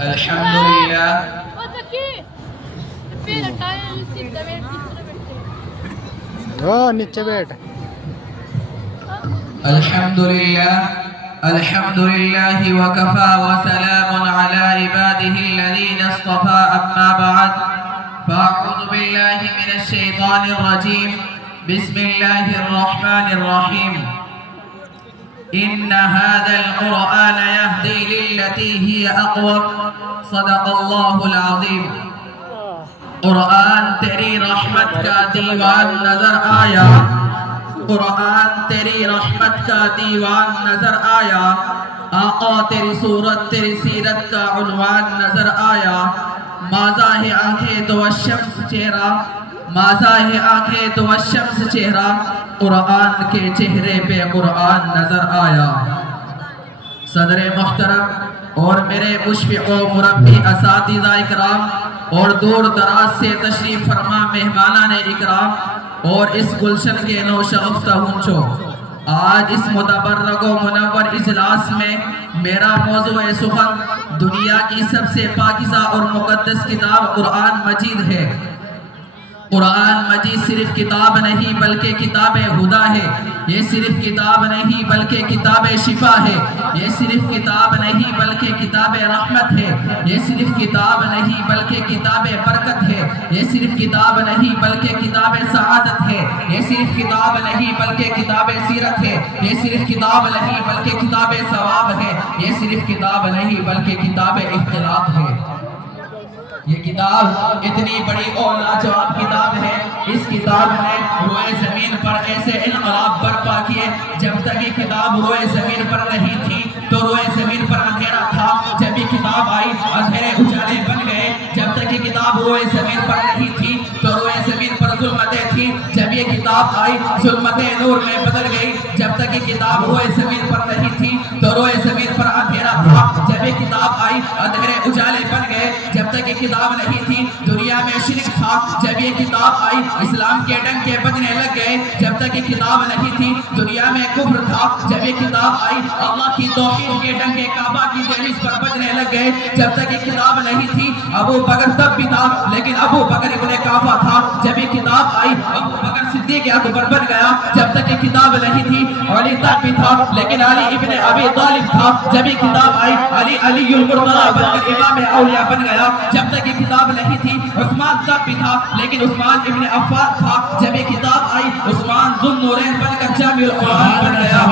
الحمدللہ نیچے بیٹھ الحمدللہ الحمدللہ وکفا وسلام علی عباده الذین اصطفى اما بعد فاعوذ باللہ من الشیطان الرجیم بسم اللہ الرحمن الرحیم ان هذا القرآن يهدي للتي هي اقوم صدق اللہ العظیم قرآن تیری رحمت کا دیوان نظر آیا قرآن تیری رحمت کا دیوان نظر آیا آقا تیری صورت تیری سیرت کا عنوان نظر آیا ماذا ہے آنکھیں تو الشمس چہرہ ماذا ہے آنکھیں تو الشمس چہرہ قرآن کے چہرے پہ قرآن نظر آیا صدر محترم اور میرے مشفق و مربی اساتذہ اکرام اور دور دراز سے تشریف فرما مہمانان اکرام اور اس گلشن کے نو شغفتہ ہنچو آج اس متبرک و منور اجلاس میں میرا موضوع سخن دنیا کی سب سے پاکیزہ اور مقدس کتاب قرآن مجید ہے قرآن مجید صرف کتاب نہیں بلکہ کتاب ہدا ہے یہ صرف کتاب نہیں بلکہ کتاب شفا ہے یہ صرف کتاب نہیں بلکہ کتاب رحمت ہے یہ صرف کتاب نہیں بلکہ کتاب برکت ہے یہ صرف کتاب نہیں بلکہ کتاب سعادت ہے یہ صرف کتاب نہیں بلکہ کتاب سیرت ہے یہ صرف کتاب نہیں بلکہ کتاب ثواب ہے یہ صرف کتاب نہیں بلکہ کتاب اختلاط ہے یہ کتاب اتنی بڑی اور لاجواب کتاب ہے اس کتاب نے روئے زمین پر ایسے انقلاب برپا کیے جب تک یہ کتاب روئے زمین پر نہیں تھی تو روئے زمین پر اندھیرا تھا جب یہ کتاب آئی اندھیرے اجالے بن گئے جب تک یہ کتاب روئے زمین پر نہیں تھی تو روئے زمین پر ظلمتیں تھی جب یہ کتاب آئی ظلمتیں نور میں بدل گئی جب تک یہ کتاب روئے زمین پر نہیں تھی تو روئے زمین پر اندھیرا تھا جب یہ کتاب آئی اندھیرے اجالے بن گئے جب تک یہ کتاب نہیں تھی دنیا میں شرک تھا جب یہ کتاب آئی اسلام کے ڈنکے بجنے لگ گئے جب تک یہ کتاب نہیں تھی دنیا میں کفر تھا جب یہ کتاب آئی اللہ کی توحید کے ڈنکے کعبہ کی دہلیز پر بجنے لگ گئے جب تک یہ کتاب نہیں تھی ابو بکر تب بھی تھا لیکن ابو بکر ابن قحافہ تھا جب یہ کتاب آئی ابو بکر صدیق اکبر بن گیا جب تک یہ کتاب نہیں تھی علی تب بھی تھا لیکن علی ابن ابی طالب تھا جب یہ کتاب آئی علی المرتضی بن کر امام اولیاء بن گیا جب تک یہ کتاب نہیں تھی عثمان تب بھی تھا لیکن عثمان ابن عفان تھا جب یہ کتاب آئی عثمان ذو النورین بن کر جامع القرآن بن گیا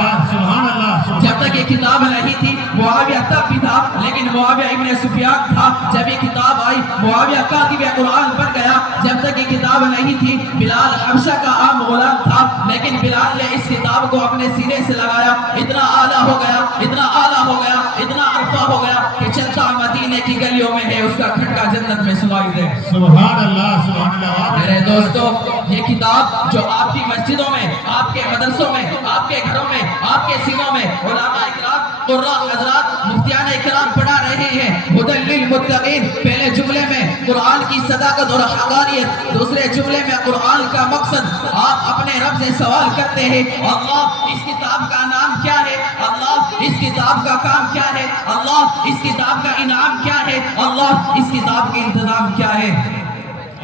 جب تک یہ کتاب نہیں تھی معاویہ تب بھی تھا لیکن معاویہ ابن سفیان تھا جب یہ کتاب آئی معاویہ کاتب قرآن بن گیا جب تک یہ کتاب نہیں تھی بلال حبشہ کا عام غلام تھا لیکن بلال نے اس کتاب کو اپنے سینے سے لگایا اتنا اعلیٰ ہو گیا اتنا اعلیٰ ہو گیا اتنا عرفہ ہو گیا کہ چلتا مدینے کی گلیوں میں ہے اس کا کھٹکا جنت میں سنائی دے سبحان اللہ سبحان اللہ میرے دوستو یہ کتاب جو آپ کی مسجدوں میں آپ کے مدرسوں میں آپ کے گھروں میں آپ کے سینوں میں علماء اکرام قراء حضرات مفتیان اکرام پڑھا رہے ہیں ہدی للمتقین پہلے جملے میں قرآن کی صداقت اور حقانیت دوسرے جملے میں قرآن کا مقصد آپ اپنے رب سے سوال کرتے ہیں اللہ اس کتاب کا نام کیا ہے اللہ اس کتاب کا کام کیا ہے اللہ اس کتاب کا انعام کیا ہے اللہ اس کتاب کے انتظام کیا ہے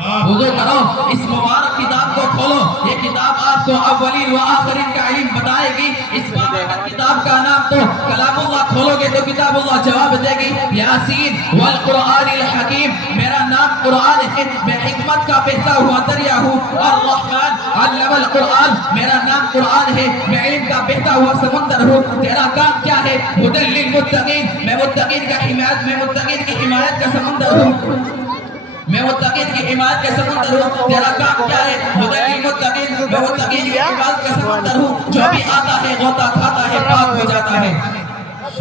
وضو کرو اس مبارک کتاب کو کھولو یہ کتاب آپ کو اولین و آخرین کا علم بتائے گی اس کتاب کا نام تو کلام اللہ کھولو گے تو کتاب اللہ جواب دے گی یاسین والقرآن الحکیم میرا نام قرآن ہے میں حکمت کا بہتا ہوا دریا ہوں الرحمن علم القرآن میرا نام قرآن ہے میں علم کا بہتا ہوا سمندر ہوں تیرا کام کیا ہے ہدی للمتقین میں متقین کی حمایت کا سمندر ہوں میں متقین کی حمایت کا سمندر ہوں تیرا کام کیا ہے ہدی للمتقین میں متقین کی حمایت کا سمندر ہوں جو بھی آتا ہے غوطہ کھاتا ہے پاک ہو جاتا ہے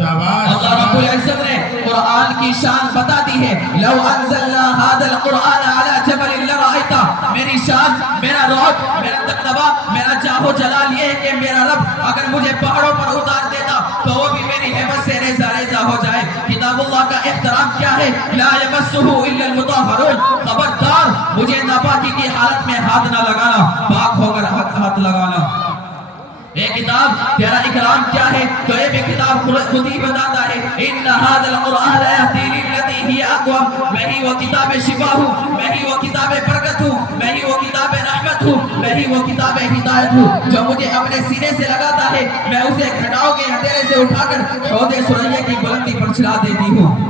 اللہ رب العزت نے قرآن کی شان بتا دی ہے لو انزلنا هذا القرآن على جبل لرأيته میری شان میرا رعب میرا دبدبا میرا جاہو جلال یہ ہے کہ میرا رب اگر مجھے پہاڑوں پر اتار دیتا تو وہ بھی میری ہیبت سے ریزہ ریزہ ہو جائے کتاب اللہ کا احترام کیا ہے لا يمسه الا المطهرون خبردار مجھے ناپاکی کی حالت میں ہاتھ نہ لگانا پاک ہو کر ہاتھ لگانا اے کتاب تیرا اکرام کیا ہے؟ تو یہ بھی کتاب خود ہی بتاتا ہے ان ھذا القرآن یہدی للتی ہی اقوم، میں ہی وہ کتاب شفا ہوں، میں ہی وہ کتاب برکت ہوں، میں ہی وہ کتاب رحمت ہوں، میں ہی وہ کتاب ہدایت ہوں۔ جو مجھے اپنے سینے سے لگاتا ہے میں اسے گھٹاؤں کے اندھیرے سے اٹھا کر حوض سریا کی بلندی پر چلا دیتی ہوں۔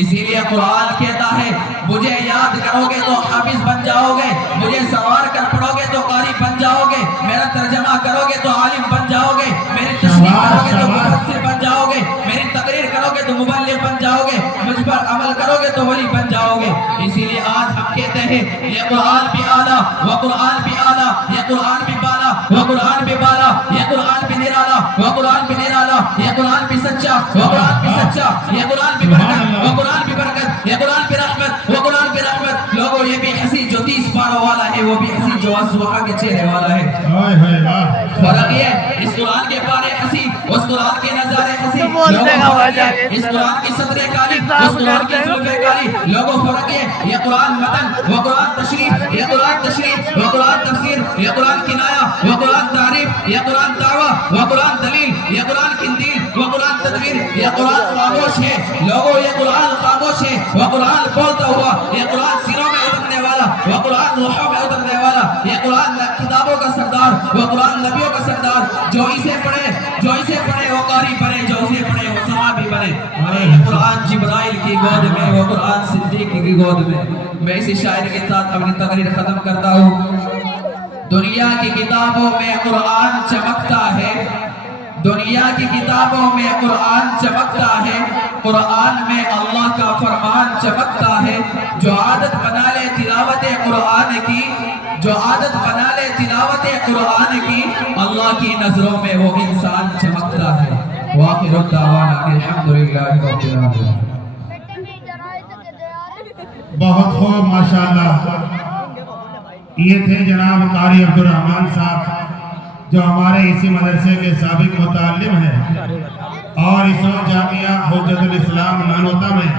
اسی لیے قرآن کہتا ہے مجھے یاد کرو گے تو حافظ بن جاؤ گے، مجھے سوار کر پڑھو گے تو قاری بن جاؤ گے، میرا ترجمہ کرو گے تو عالم بن جاؤ گے، میری تشریح کرو گے تو مفسر بن جاؤ گے، میری تقریر کرو گے تو مبلغ بن جاؤ گے، مجھ پر عمل کرو گے تو ولی بن جاؤ گے۔ اسی لیے آج ہم کہتے ہیں یہ قرآن بھی اعلیٰ، وہ قرآن بھی اعلیٰ، یہ قرآن بھی بالا، وہ قرآن بھی بالا، یہ قرآن بھی نرالا، وہ قرآن بھی نرالا، یہ قرآن بھی سچا، وہ قرآن بھی سچا، یہ قرآن بھی برکت، وہ قرآن بھی برکت، یہ قرآن بھی رحمت، وہ قرآن بھی رحمت۔ لوگوں یہ بھی ہنسی جو 30 پاروں والا ہے وہ بھی ہنسی جو ازواہ کے چہرے والا ہے۔ ہائے ہائے واہ، فرق یہ اس قرآن کے پارے ہنسی، اس قرآن کے نظارے ہنسی، لوگوں فرق یہ اس قرآن کی صدرے کالی، اس قرآن کی زلفے کالی، لوگوں فرق یہ قرآن متن، وہ قرآن تشریف، یہ قرآن تشریف، وہ قرآن تفسیر، یہ قرآن کنایا، وہ قرآن تعریف، یہ قرآن دعویٰ، وہ قرآن دلیل، یہ قرآن قندیل، وہ قرآن تدبیر، یہ قرآن خاموش ہے۔ لوگوں یہ قرآن خاموش ہے، وہ قرآن بولتا ہوا، یہ قرآن سینوں میں اترنے والا، وہ قرآن روحوں میں اترنے والا، یہ قرآن کتابوں کا سردار، وہ قرآن نبیوں کا سردار، جو اسے پڑھے وہ قاری بنے، جو اسے پڑھے وہ صحابی بنے۔ یہ قرآن جبرائیل کی گود میں، وہ قرآن صدیق کی گود میں۔ میں اسی شاعری کے ساتھ اپنی تقریر ختم کرتا ہوں۔ دنیا کی کتابوں میں قرآن چمکتا ہے، دنیا کی کتابوں میں قرآن چمکتا ہے، قرآن میں اللہ کا فرمان چمکتا ہے۔ جو عادت بنا لے تلاوت قرآن کی، جو عادت بنا لے تلاوت قرآن کی، اللہ کی نظروں میں وہ انسان چمکتا ہے۔ وآخر الدعوانا الحمدللہ رب العالمین۔ بہت خوب ماشاءاللہ۔ یہ تھے جناب قاری عبدالرحمن صاحب جو ہمارے اسی مدرسے کے سابق متعلم ہیں اور اس وقت جامعہ حجت الاسلام نانوتہ میں